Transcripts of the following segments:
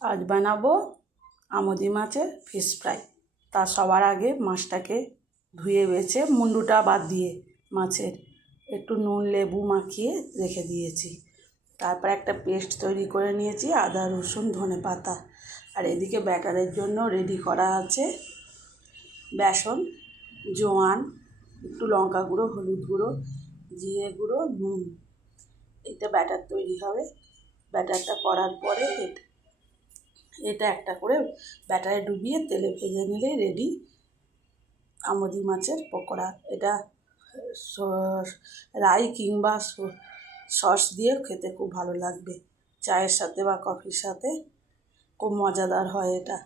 আজ বানাবো আমুদি মাছের ফিশ ফ্রাই। তা সবার আগে মাছটাকে ধুয়ে বেছে মুন্ডুটা বাদ দিয়ে মাছের একটু নুন লেবু মাখিয়ে রেখে দিয়েছি। তারপর একটা পেস্ট তৈরি করে নিয়েছি, আদা রসুন ধনে পাতা। আর এদিকে ব্যাটারের জন্য রেডি করা আছে বেসন, জোয়ান, একটু লঙ্কা গুঁড়ো, হলুদ গুঁড়ো, জিরে গুঁড়ো, নুন। এটা ব্যাটার তৈরি হবে। ব্যাটারটা করার পরে এটা একটা করে ব্যাটারে ডুবিয়ে তেলে ভেজে নিলেই রেডি আমুদি মাছের পকোড়া। এটা রাই কিংবা সস দিয়ে খেতে খুব ভালো লাগবে, চায়ের সাথে বা কফির সাথে খুব মজাদার হয় এটা।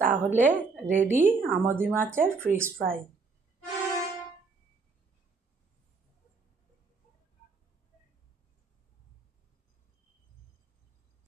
তাহলে রেডি আমুদি মাছের ফিশ ফ্রাই।